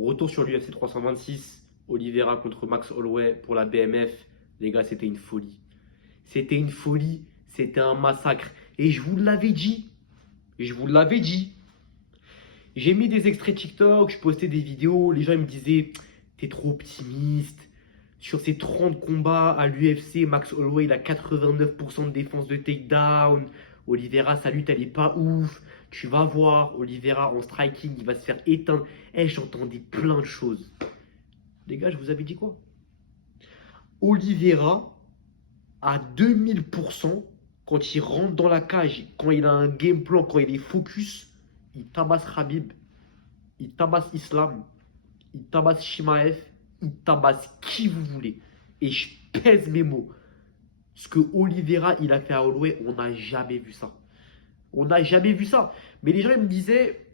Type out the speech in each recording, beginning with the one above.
Retour sur l'UFC 326, Oliveira contre Max Holloway pour la BMF. Les gars, c'était une folie. C'était une folie, c'était un massacre. Et je vous l'avais dit, je vous l'avais dit. J'ai mis des extraits TikTok, je postais des vidéos, les gens ils me disaient, t'es trop optimiste. Sur ces 30 combats à l'UFC, Max Holloway il a 89% de défense de takedown. Oliveira, sa lutte elle est pas ouf. Tu vas voir, Oliveira en striking, il va se faire éteindre. Eh, j'entendais plein de choses. Les gars, je vous avais dit quoi? Oliveira, à 2000%, quand il rentre dans la cage, quand il a un game plan, quand il est focus, il tabasse Khabib, il tabasse Islam, il tabasse Shimaev, il tabasse qui vous voulez. Et je pèse mes mots. Ce que Oliveira il a fait à Holloway, on n'a jamais vu ça. On n'a jamais vu ça. Mais les gens ils me disaient,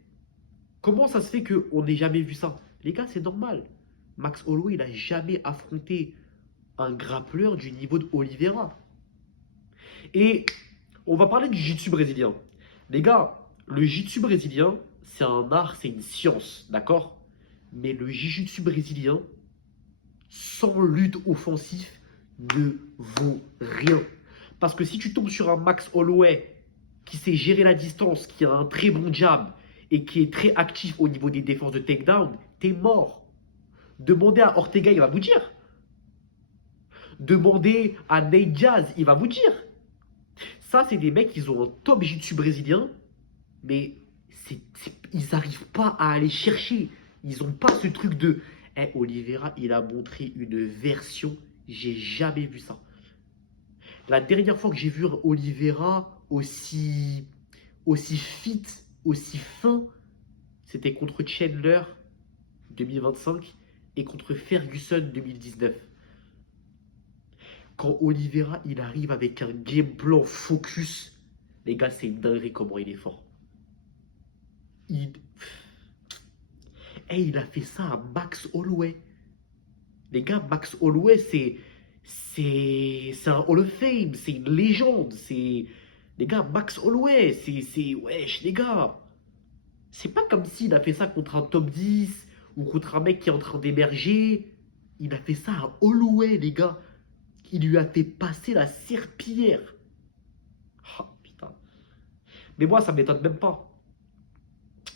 comment ça se fait qu'on n'ait jamais vu ça? Les gars, c'est normal. Max Holloway, il n'a jamais affronté un grappleur du niveau de Oliveira. Et on va parler du jiu-jitsu brésilien. Les gars, le jiu-jitsu brésilien, c'est un art, c'est une science, d'accord? Mais le jiu-jitsu brésilien, sans lutte offensive, ne vaut rien. Parce que si tu tombes sur un Max Holloway qui sait gérer la distance, qui a un très bon jab et qui est très actif au niveau des défenses de takedown, t'es mort. Demandez à Ortega, il va vous dire. Demandez à Nate Diaz, il va vous dire. Ça, c'est des mecs, ils ont un top jiu-jitsu brésilien, mais ils n'arrivent pas à aller chercher. Ils n'ont pas ce truc de Oliveira, il a montré une version, j'ai jamais vu ça. La dernière fois que j'ai vu un Oliveira aussi fit, aussi fin, c'était contre Chandler 2025 et contre Ferguson 2019. Quand Oliveira il arrive avec un game plan focus, les gars, c'est une dinguerie comment il est fort. Il a fait ça à Max Holloway. Les gars, Max Holloway, c'est un Hall of Fame, c'est une légende. Les gars, Max Holloway, wesh, les gars. C'est pas comme s'il a fait ça contre un top 10 ou contre un mec qui est en train d'émerger. Il a fait ça à Holloway, les gars. Il lui a fait passer la serpillière. Ah, putain. Mais moi, ça m'étonne même pas.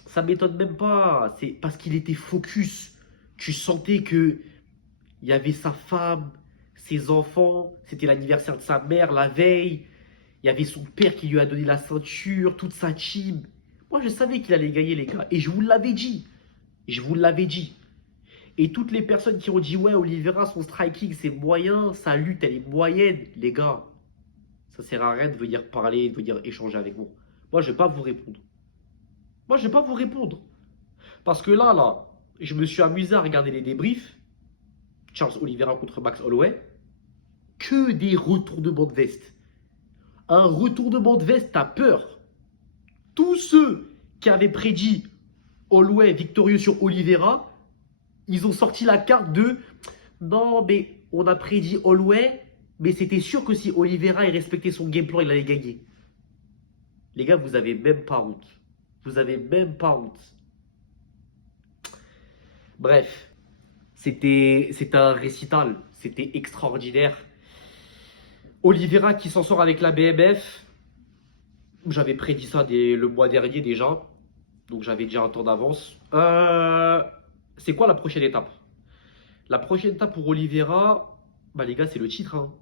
Ça m'étonne même pas. C'est parce qu'il était focus. Tu sentais que il y avait sa femme, ses enfants. C'était l'anniversaire de sa mère la veille. Il y avait son père qui lui a donné la ceinture, toute sa team. Moi, je savais qu'il allait gagner, les gars. Et je vous l'avais dit. Je vous l'avais dit. Et toutes les personnes qui ont dit, ouais, Oliveira, son striking, c'est moyen, sa lutte, elle est moyenne. Les gars, ça sert à rien de venir parler, de venir échanger avec moi. Moi, je vais pas vous répondre. Moi, je vais pas vous répondre. Parce que là, je me suis amusé à regarder les débriefs. Charles Oliveira contre Max Holloway. Que des retournements de veste. Un retournement de veste, t'as peur. Tous ceux qui avaient prédit Holloway victorieux sur Oliveira, ils ont sorti la carte de non, mais on a prédit Holloway, mais c'était sûr que si Oliveira respectait son game plan, il allait gagner. Les gars, vous avez même pas honte. Vous avez même pas honte. Bref, c'était un récital. C'était extraordinaire. Oliveira qui s'en sort avec la BMF. J'avais prédit ça le mois dernier déjà. Donc j'avais déjà un temps d'avance. C'est quoi la prochaine étape? La prochaine étape pour Oliveira, bah les gars, c'est le titre. Hein.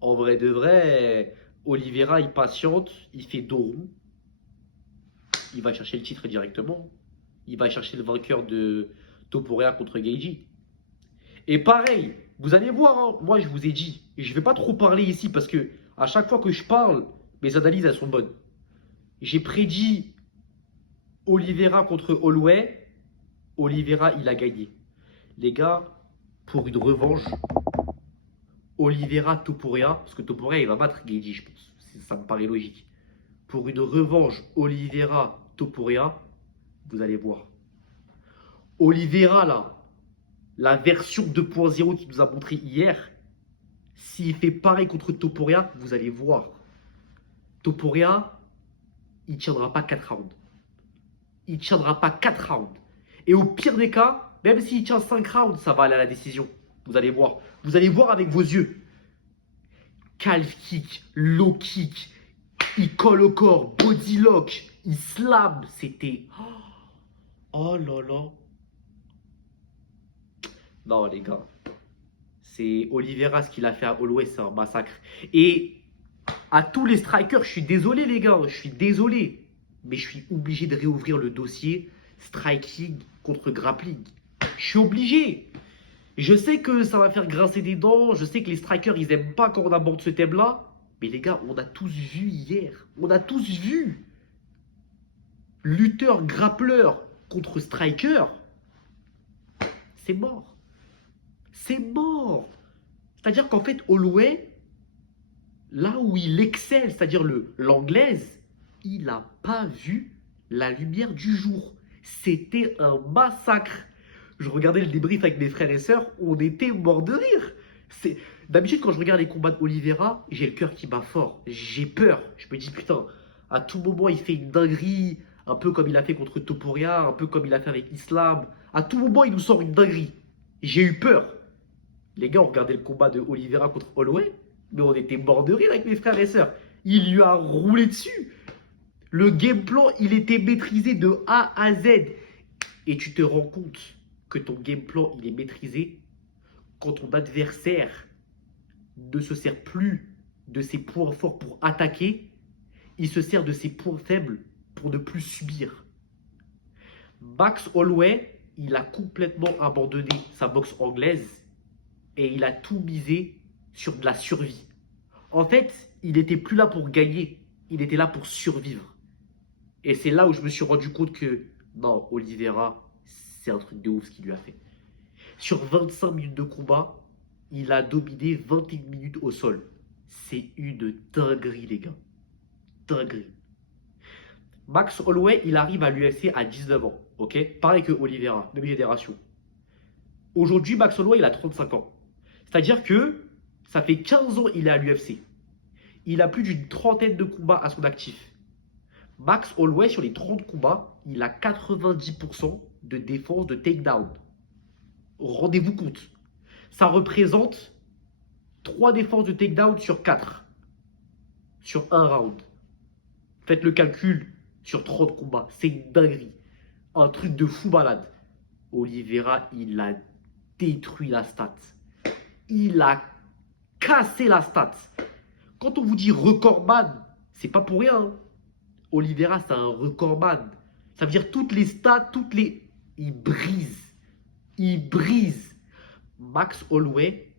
En vrai de vrai, Oliveira, il patiente, il fait dos rond. Il va chercher le titre directement. Il va chercher le vainqueur de Topuria contre Gaethje. Et pareil, vous allez voir, hein, moi je vous ai dit, je ne vais pas trop parler ici parce que à chaque fois que je parle, mes analyses elles sont bonnes. J'ai prédit Oliveira contre Holloway. Oliveira, il a gagné. Les gars, pour une revanche, Oliveira Topuria, parce que Topuria il va battre Gaethje, je pense. Ça me paraît logique. Pour une revanche Oliveira Topuria, vous allez voir. Oliveira là, la version 2.0 qu'il nous a montré hier, s'il fait pareil contre Topuria, vous allez voir. Topuria, il ne tiendra pas 4 rounds. Il ne tiendra pas 4 rounds. Et au pire des cas, Même s'il tient 5 rounds, ça va aller à la décision. Vous allez voir. Vous allez voir avec vos yeux. Calf kick, low kick, il colle au corps, body lock, il slam. C'était... Oh là là. Non, les gars. C'est Oliveira, ce qu'il a fait à Holloway, c'est un massacre. Et à tous les strikers, je suis désolé, les gars. Je suis désolé. Mais je suis obligé de réouvrir le dossier striking contre grappling. Je suis obligé. Je sais que ça va faire grincer des dents. Je sais que les strikers, ils aiment pas quand on aborde ce thème-là. Mais les gars, on a tous vu hier. On a tous vu. Lutteur, grappleur contre striker. C'est mort. C'est mort. C'est-à-dire qu'en fait, Holloway, là où il excelle, c'est-à-dire l'anglaise, il n'a pas vu la lumière du jour. C'était un massacre. Je regardais le débrief avec mes frères et sœurs, on était morts de rire. D'habitude, quand je regarde les combats d'Oliveira, j'ai le cœur qui bat fort. J'ai peur. Je me dis, putain, à tout moment, il fait une dinguerie, un peu comme il a fait contre Topuria, un peu comme il a fait avec Islam. À tout moment, il nous sort une dinguerie. J'ai eu peur. Les gars, on regardait le combat de Oliveira contre Holloway, mais on était morts de rire avec mes frères et sœurs. Il lui a roulé dessus. Le game plan, il était maîtrisé de A à Z. Et tu te rends compte que ton game plan, il est maîtrisé quand ton adversaire ne se sert plus de ses points forts pour attaquer, il se sert de ses points faibles pour ne plus subir. Max Holloway, il a complètement abandonné sa boxe anglaise et il a tout misé sur de la survie. En fait, il n'était plus là pour gagner, il était là pour survivre. Et c'est là où je me suis rendu compte que, non, Oliveira, c'est un truc de ouf ce qu'il lui a fait. Sur 25 minutes de combat, il a dominé 21 minutes au sol. C'est une dinguerie, les gars. Dinguerie. Max Holloway, il arrive à l'UFC à 19 ans. Ok, pareil que Oliveira, même génération. Aujourd'hui, Max Holloway, il a 35 ans. C'est-à-dire que ça fait 15 ans qu'il est à l'UFC. Il a plus d'une trentaine de combats à son actif. Max Holloway, sur les 30 combats, il a 90% de défense de takedown. Rendez-vous compte. Ça représente 3 défenses de takedown sur 4. Sur un round. Faites le calcul sur 30 combats. C'est une dinguerie. Un truc de fou malade. Oliveira, il a détruit la stat. Il a cassé la stat. Quand on vous dit recordman, c'est pas pour rien. Hein. Oliveira, c'est un recordman. Ça veut dire toutes les stats, il brise. Il brise. Max Holloway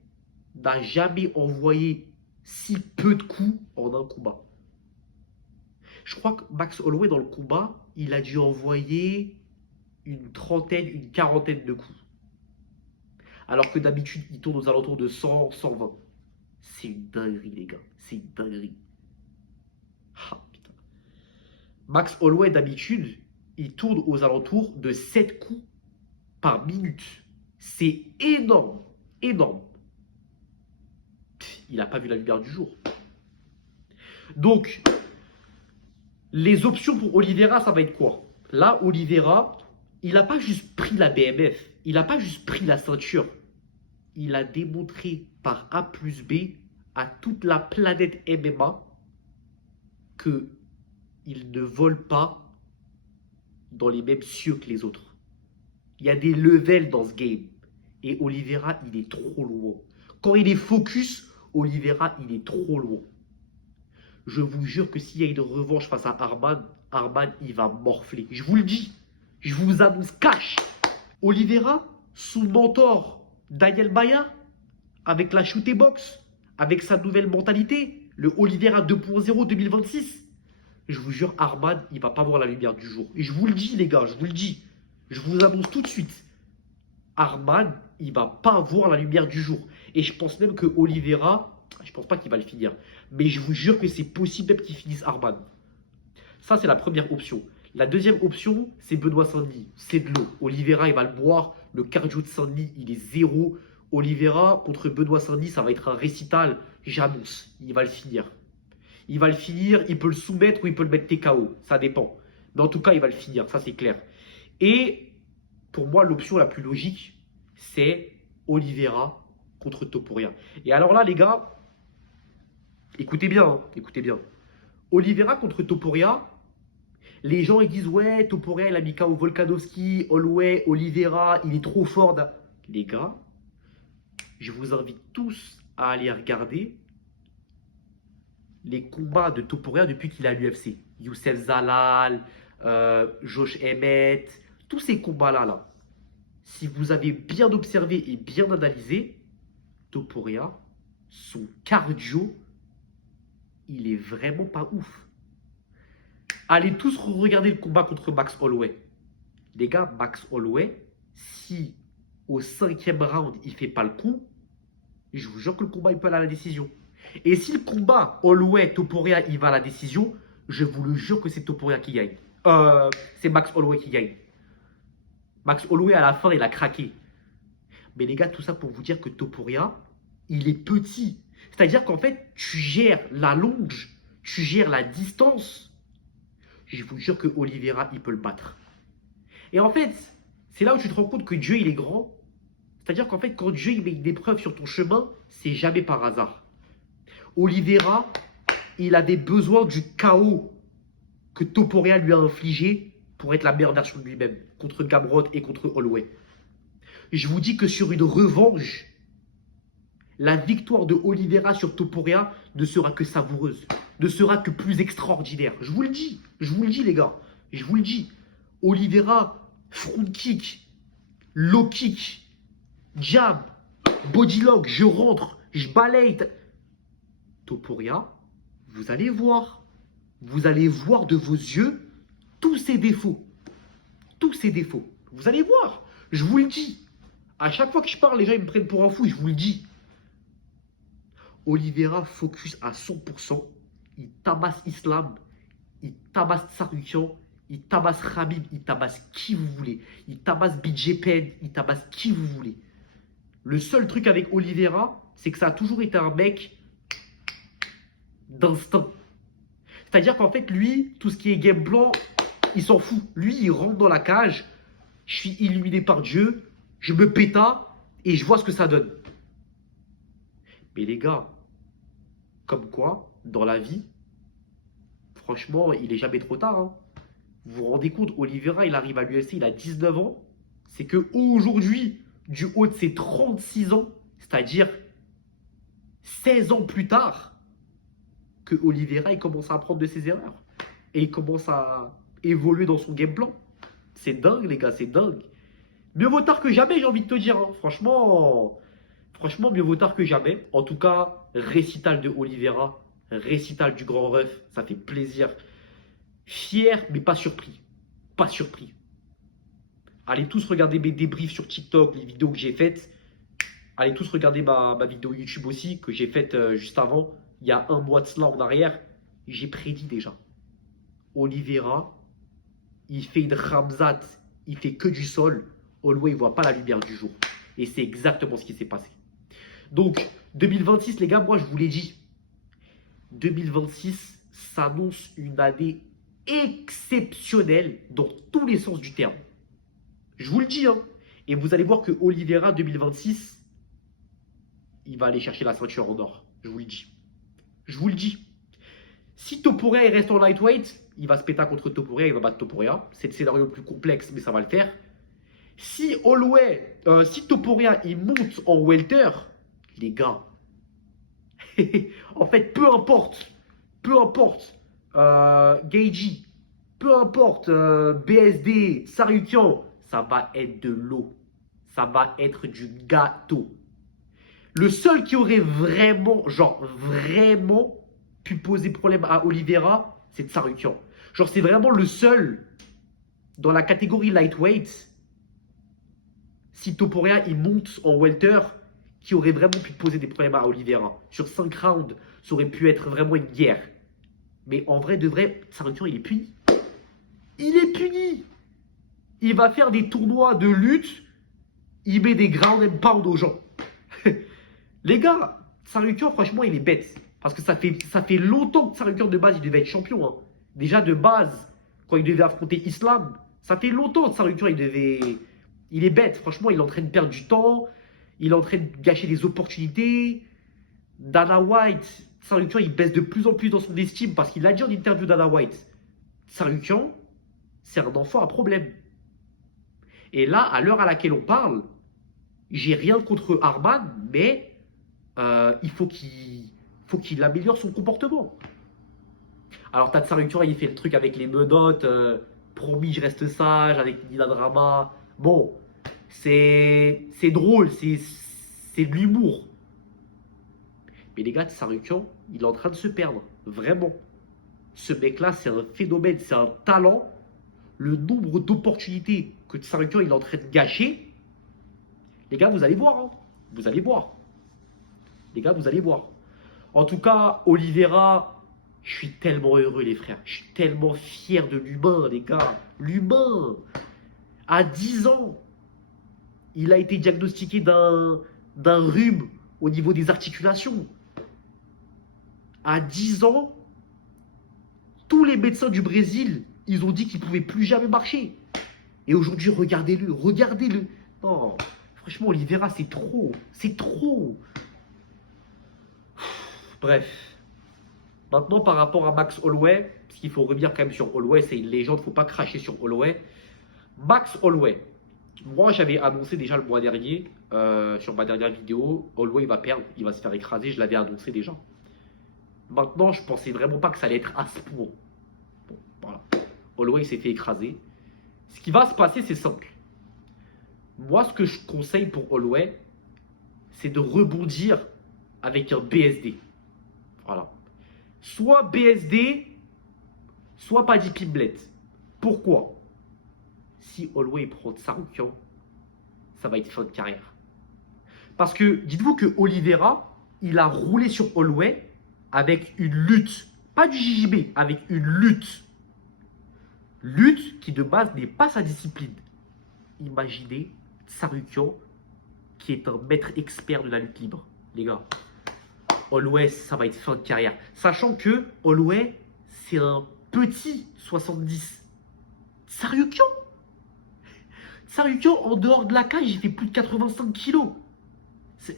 n'a jamais envoyé si peu de coups en un combat. Je crois que Max Holloway, dans le combat, il a dû envoyer une trentaine, une quarantaine de coups. Alors que d'habitude, il tourne aux alentours de 100, 120. C'est une dinguerie, les gars. C'est une dinguerie. Ah, putain. Max Holloway, d'habitude, il tourne aux alentours de 7 coups par minute. C'est énorme. Énorme. Il n'a pas vu la lumière du jour. Donc, les options pour Oliveira, ça va être quoi? Là, Oliveira, il n'a pas juste pris la BMF. Il n'a pas juste pris la ceinture. Il a démontré par A plus B à toute la planète MMA qu'il ne vole pas dans les mêmes cieux que les autres. Il y a des levels dans ce game. Et Oliveira, il est trop loin. Quand il est focus, Oliveira, il est trop loin. Je vous jure que s'il y a une revanche face à Arman, il va morfler. Je vous le dis. Je vous annonce cash. Oliveira, son mentor, Daniel Maia, avec la shoot et box, avec sa nouvelle mentalité, le Oliveira 2.0 2026. Je vous jure, Arman, il va pas voir la lumière du jour. Et je vous le dis, les gars, je vous le dis. Je vous annonce tout de suite. Arman, il va pas voir la lumière du jour. Et je pense même que Oliveira, je pense pas qu'il va le finir. Mais je vous jure que c'est possible même qu'il finisse Arman. Ça, c'est la première option. La deuxième option, c'est Benoît Saint-Denis. C'est de l'eau. Oliveira, il va le boire. Le cardio de Saint-Denis, il est zéro. Oliveira contre Benoît Saint-Denis, ça va être un récital. J'annonce, il va le finir. Il va le finir, il peut le soumettre ou il peut le mettre TKO. Ça dépend. Mais en tout cas, il va le finir, ça c'est clair. Et pour moi, l'option la plus logique, c'est Oliveira contre Topuria. Et alors là, les gars, écoutez bien, hein, écoutez bien. Oliveira contre Topuria, les gens ils disent ouais, Topuria il a mis KO Volkanovski, Holloway, Oliveira, il est trop fort. Les gars, je vous invite tous à aller regarder les combats de Topuria depuis qu'il est à l'UFC. Youssef Zalal, Josh Emmett, tous ces combats-là, là. Si vous avez bien observé et bien analysé, Topuria, son cardio, il est vraiment pas ouf. Allez tous regarder le combat contre Max Holloway. Les gars, Max Holloway, si au 5e round, il fait pas le coup, je vous jure que le combat, il peut aller à la décision. Et si le combat Holloway-Topuria, il va à la décision, je vous le jure que c'est Topuria qui gagne. C'est Max Holloway qui gagne. Max Holloway, à la fin, il a craqué. Mais les gars, tout ça pour vous dire que Topuria, il est petit. C'est-à-dire qu'en fait, tu gères la longe, tu gères la distance. Je vous jure que Oliveira, il peut le battre. Et en fait, c'est là où tu te rends compte que Dieu, il est grand. C'est-à-dire qu'en fait, quand Dieu il met une épreuve sur ton chemin, c'est jamais par hasard. Oliveira, il avait besoin du chaos que Topuria lui a infligé pour être la meilleure version de lui-même, contre Gamrot et contre Holloway. Je vous dis que sur une revanche, la victoire de Oliveira sur Topuria ne sera que savoureuse, ne sera que plus extraordinaire. Je vous le dis les gars, je vous le dis. Oliveira, front kick, low kick, jab, body lock, je rentre, je balaye. Topuria, vous allez voir de vos yeux tous ses défauts. Tous ses défauts. Vous allez voir, je vous le dis. À chaque fois que je parle, les gens ils me prennent pour un fou, je vous le dis. Oliveira focus à 100%. Il tabasse Islam, il tabasse Tsarukyan, il tabasse Khabib, il tabasse qui vous voulez. Il tabasse BJ Penn, il tabasse qui vous voulez. Le seul truc avec Oliveira, c'est que ça a toujours été un mec d'instinct. C'est-à-dire qu'en fait, lui, tout ce qui est game plan, il s'en fout. Lui, il rentre dans la cage, je suis illuminé par Dieu, je me péta et je vois ce que ça donne. Mais les gars, comme quoi, dans la vie, franchement, il est jamais trop tard. Hein. Vous vous rendez compte, Oliveira, il arrive à l'UFC, il a 19 ans. C'est qu'aujourd'hui, du haut de ses 36 ans, c'est-à-dire 16 ans plus tard, que Oliveira, il commence à apprendre de ses erreurs. Et il commence à évoluer dans son game plan. C'est dingue, les gars, c'est dingue. Mieux vaut tard que jamais, j'ai envie de te dire. Hein. Franchement, mieux vaut tard que jamais. En tout cas, récital de Oliveira, récital du grand ref, ça fait plaisir. Fier, mais pas surpris. Pas surpris. Allez tous regarder mes débriefs sur TikTok, les vidéos que j'ai faites. Allez tous regarder ma vidéo YouTube aussi, que j'ai faite juste avant. Il y a un mois de cela en arrière. J'ai prédit déjà. Oliveira, il fait une Khamzat, il fait que du sol. Holloway, il ne voit pas la lumière du jour. Et c'est exactement ce qui s'est passé. Donc, 2026, les gars, moi, je vous l'ai dit. 2026 s'annonce une année exceptionnelle dans tous les sens du terme. Je vous le dis, hein. Et vous allez voir que Oliveira, 2026, il va aller chercher la ceinture en or. Je vous le dis. Je vous le dis. Si Topuria reste en lightweight, il va se péter contre Topuria, il va battre Topuria. C'est le scénario le plus complexe, mais ça va le faire. Si Holloway, si Topuria il monte en welter, les gars, en fait, peu importe, Gaethje, peu importe, BSD, Tsarukyan, ça va être de l'eau. Ça va être du gâteau. Le seul qui aurait vraiment, vraiment pu poser problème à Oliveira, c'est Tsarukyan. Genre, c'est vraiment le seul dans la catégorie lightweight, si Topuria il monte en welter, qui aurait vraiment pu poser des problèmes à Oliveira. Sur 5 rounds, ça aurait pu être vraiment une guerre. Mais en vrai, de vrai, Tsarukyan, il est puni. Il est puni. Il va faire des tournois de lutte, il met des ground and pound aux gens. Les gars, Tsarukyan, franchement, il est bête. Parce que ça fait longtemps que Tsarukyan, de base, il devait être champion. Hein. Déjà, de base, quand il devait affronter Islam, ça fait longtemps que Tsarukyan, il Il est bête, franchement, il est en train de perdre du temps. Il est en train de gâcher des opportunités. Dana White, Tsarukyan, il baisse de plus en plus dans son estime parce qu'il a dit en interview Dana White. Tsarukyan, c'est un enfant à problème. Et là, à l'heure à laquelle on parle, j'ai rien contre Arman, mais il faut qu'il améliore son comportement. Alors, t'as Tsarukyan, il fait le truc avec les menottes, promis, je reste sage, avec Nina Drama. Bon, c'est drôle, c'est de l'humour. Mais les gars, Tsarukyan, il est en train de se perdre, vraiment. Ce mec-là, c'est un phénomène, c'est un talent. Le nombre d'opportunités que Tsarukyan il est en train de gâcher, les gars, vous allez voir. Hein. Vous allez voir. Les gars, vous allez voir. En tout cas, Oliveira, je suis tellement heureux, les frères. Je suis tellement fier de l'humain, les gars. L'humain. À 10 ans, il a été diagnostiqué d'un rhume au niveau des articulations. À 10 ans, tous les médecins du Brésil, ils ont dit qu'il ne pouvait plus jamais marcher. Et aujourd'hui, regardez-le, regardez-le. Non, franchement, Oliveira, c'est trop. C'est trop. Bref. Maintenant, par rapport à Max Holloway, parce qu'il faut revenir quand même sur Holloway, c'est une légende, il ne faut pas cracher sur Holloway. Max Holloway, moi j'avais annoncé déjà le mois dernier, sur ma dernière vidéo, Holloway va perdre, il va se faire écraser, je l'avais annoncé déjà. Maintenant, je pensais vraiment pas que ça allait être à ce point. Bon, voilà. Holloway s'est fait écraser. Ce qui va se passer, c'est simple. Moi, ce que je conseille pour Holloway, c'est de rebondir avec un BSD. Voilà. Soit BSD, soit Paddy Pimblett. Pourquoi? Si Holloway prend Tsarukyan, ça va être fin de carrière. Parce que, dites-vous que Oliveira, il a roulé sur Holloway avec une lutte. Pas du JJB, avec une lutte. Lutte qui de base n'est pas sa discipline. Imaginez Tsarukyan, qui est un maître expert de la lutte libre. Les gars, Holloway, ça va être fin de carrière. Sachant que Holloway, c'est un petit 70. Tsarukyan, en dehors de la cage, il fait plus de 85 kilos.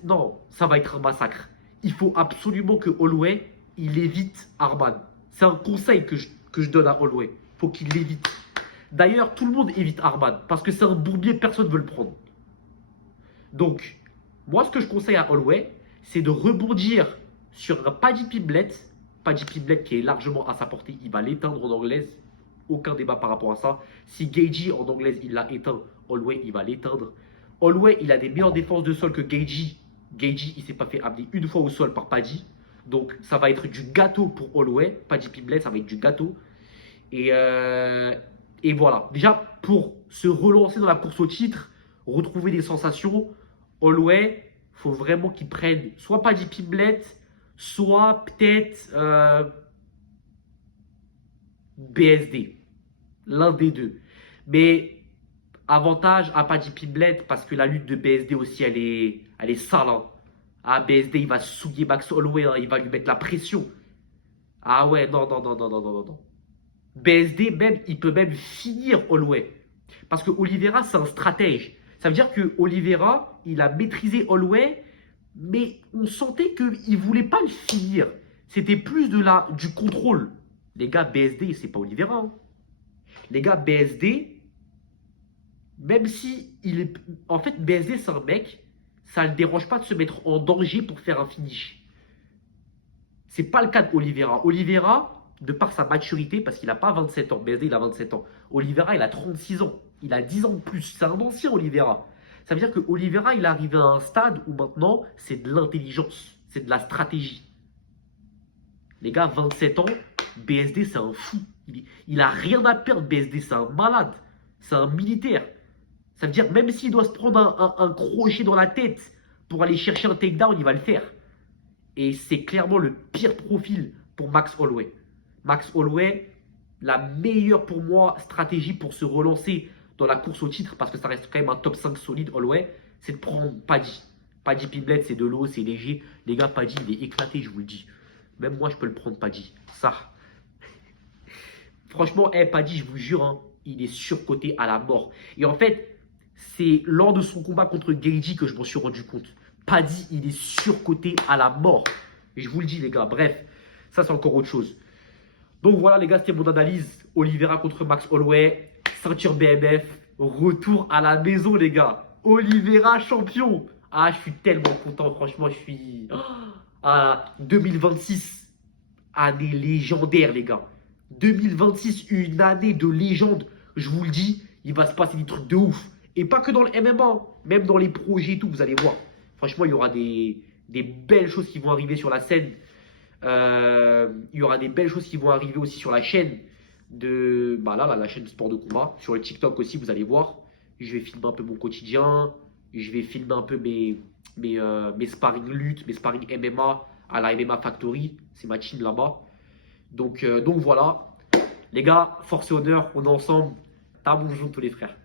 Non, ça va être un massacre. Il faut absolument que Holloway, il évite Arman. C'est un conseil que je donne à Holloway. Il faut qu'il l'évite. D'ailleurs, tout le monde évite Arman parce que c'est un bourbier, personne ne veut le prendre. Donc, moi, ce que je conseille à Holloway, c'est de rebondir sur un Paddy Pimblett. Paddy Pimblett qui est largement à sa portée, il va l'éteindre en anglaise. Aucun débat par rapport à ça. Si Gaethje en anglaise, il l'a éteint, Holloway, il va l'éteindre. Holloway, il a des meilleures défenses de sol que Gaethje. Gaethje, il ne s'est pas fait amener une fois au sol par Paddy. Donc, ça va être du gâteau pour Holloway. Paddy Pimblett, ça va être du gâteau. Et voilà. Déjà, pour se relancer dans la course au titre, retrouver des sensations, Holloway, il faut vraiment qu'il prenne soit Paddy Pimblett, soit peut-être BSD. L'un des deux. Mais avantage à Paddy Pimblett parce que la lutte de BSD aussi, elle est sale. Hein. Ah, BSD, il va souiller Max Holloway, hein, il va lui mettre la pression. Ah ouais, non. BSD, même, il peut même finir Holloway. Parce que Oliveira, c'est un stratège. Ça veut dire que Oliveira, il a maîtrisé Holloway, mais on sentait qu'il ne voulait pas le finir. C'était plus du contrôle. Les gars, BSD, c'est pas Oliveira. Hein. Les gars, BSD, même si il est... En fait, BSD, c'est un mec, ça ne le dérange pas de se mettre en danger pour faire un finish. C'est pas le cas d'Oliveira. Oliveira, de par sa maturité, parce qu'il n'a pas 27 ans, BSD, il a 27 ans. Oliveira, il a 36 ans. Il a 10 ans de plus. C'est un ancien Oliveira. Ça veut dire que Oliveira, il est arrivé à un stade où maintenant, c'est de l'intelligence. C'est de la stratégie. Les gars, 27 ans, BSD, c'est un fou. Il a rien à perdre, BSD. C'est un malade. C'est un militaire. Ça veut dire, même s'il doit se prendre un crochet dans la tête pour aller chercher un takedown, il va le faire. Et c'est clairement le pire profil pour Max Holloway. Max Holloway, la meilleure pour moi stratégie pour se relancer dans la course au titre, parce que ça reste quand même un top 5 solide Holloway, c'est de prendre Paddy. Paddy Pimblett, c'est de l'eau, c'est léger. Les gars, Paddy, il est éclaté, je vous le dis. Même moi, je peux le prendre, Paddy. Ça. Franchement, Paddy, je vous jure, hein, il est surcoté à la mort. Et en fait, c'est lors de son combat contre Gaethje que je m'en suis rendu compte. Paddy, il est surcoté à la mort. Je vous le dis, les gars. Bref, ça, c'est encore autre chose. Donc voilà, les gars, c'était mon analyse. Oliveira contre Max Holloway, ceinture BMF, retour à la maison, les gars. Oliveira champion. Ah, je suis tellement content, franchement, je suis... Ah, 2026, année légendaire, les gars. 2026, une année de légende. Je vous le dis, il va se passer des trucs de ouf. Et pas que dans le MMA, même dans les projets et tout, vous allez voir. Franchement, il y aura des belles choses qui vont arriver sur la scène. Il y aura des belles choses qui vont arriver aussi sur la chaîne de... Bah là, la chaîne de sport de combat. Sur le TikTok aussi, vous allez voir. Je vais filmer un peu mon quotidien. Je vais filmer un peu mes sparring lutte, mes sparring MMA à la MMA Factory. C'est ma team là-bas. Donc voilà. Les gars, force et honneur, on est ensemble. T'as bonjour tous les frères.